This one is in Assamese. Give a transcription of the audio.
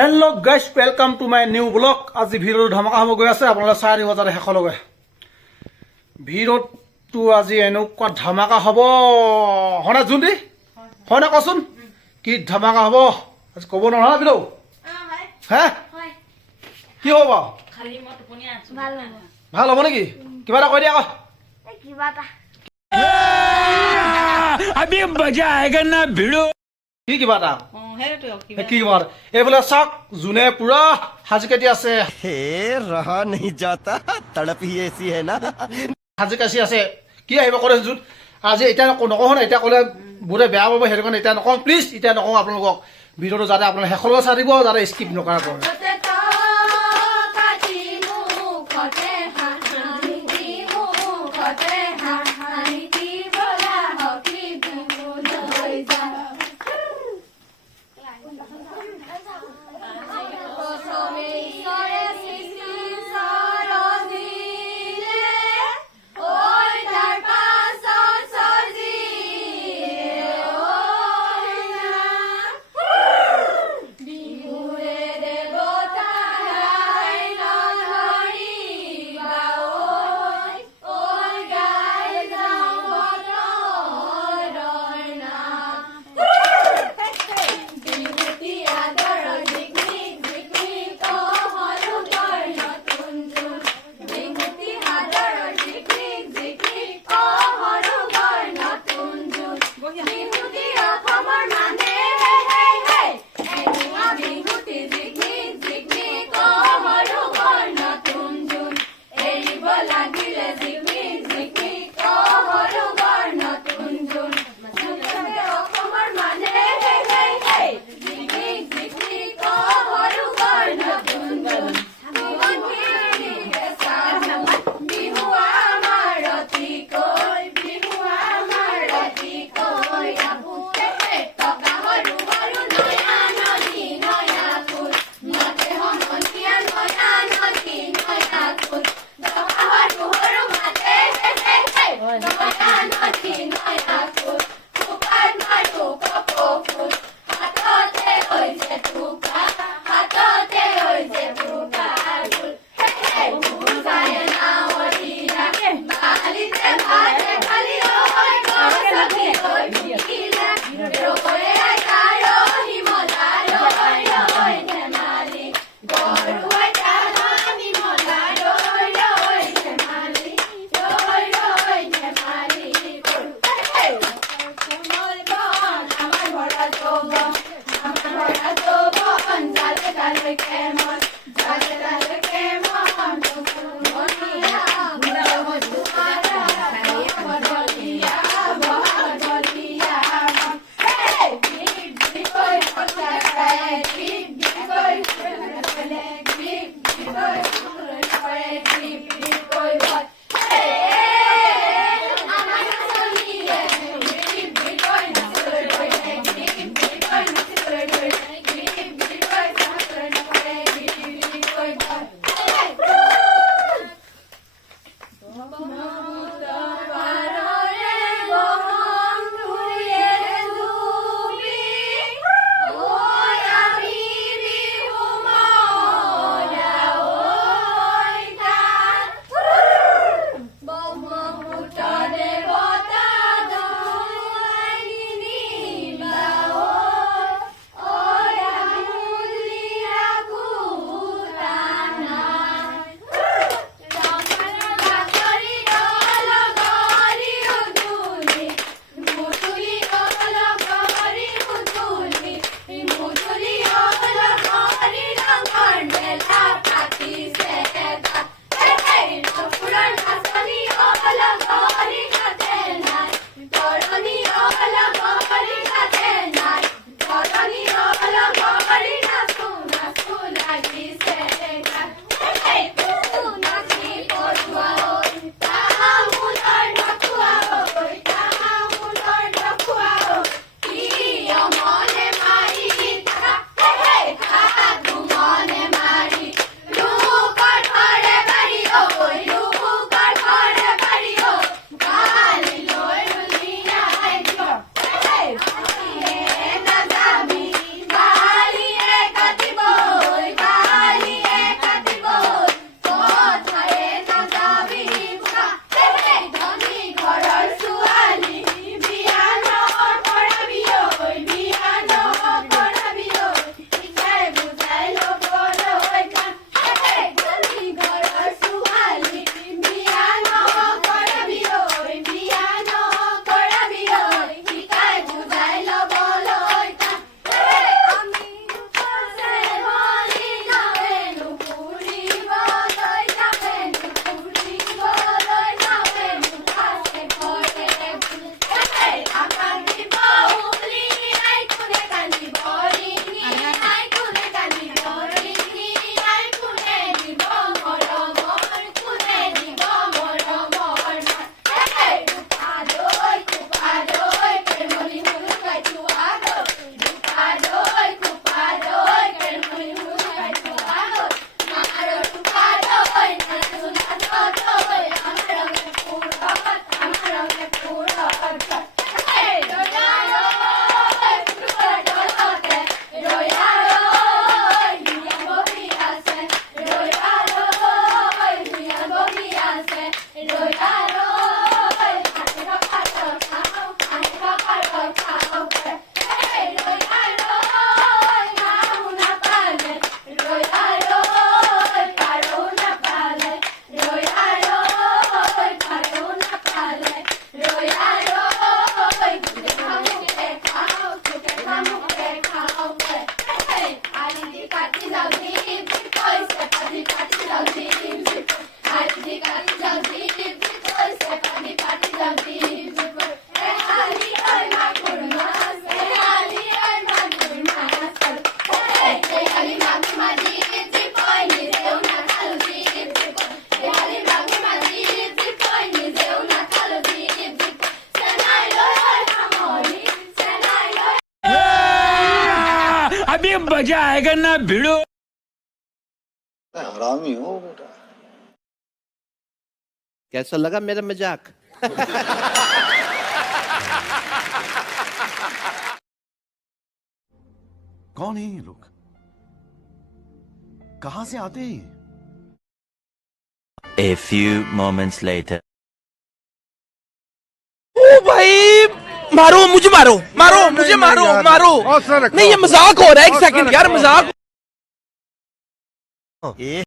Hello' guys welcome to my new blog. আজি ভিডিঅ'টো ধমাকা হ'ব গৈ আছে, আপোনালোকে চাই দিব যাতে শেষলৈকে। ভিডিঅ'টো আজি এনেকুৱা ধমাকা হ'ব, হয়নে জোনটি? হয়নে কচোন কি ধমাকা হ'ব? আজি ক'ব নোৱাৰা ভিডিঅ' হে কি হ'ব বাৰু? ভাল হ'ব নেকি? কিবা এটা কৈ দিয়া আকৌ। কি কিবা এটা কি কিবা এটা এইফালে চাওক, যোনে পুৰা সাজি কাটি আছে, रहा नहीं जाता तड़प ही ऐसी है ना সাজি কাচি আছে। কি আহিব কৰে যোন আজি এতিয়া নকওঁ না, এতিয়া ক'লে বহুতে বেয়া পাব, সেইটো কাৰণে এতিয়া নকওঁ প্লিজ, এতিয়া নকওঁ আপোনালোকক। ভিডিঅ'টো যাতে আপোনালোকে শেষলৈকে চাই দিব, যাতে স্কিপ নকৰাকৈ। अभी मजा आएगा ना भिड़ो। हरामी हो बेटा। कैसा लगा मेरा मजाक? कौन है ये लोग? कहां से आते हैं? A few moments later. ओ भाई मारो मुझे, मारो मारो मुझे, मारो मारो। नहीं ये मजाक हो रहा है, एक सेकंड यार, मजाक।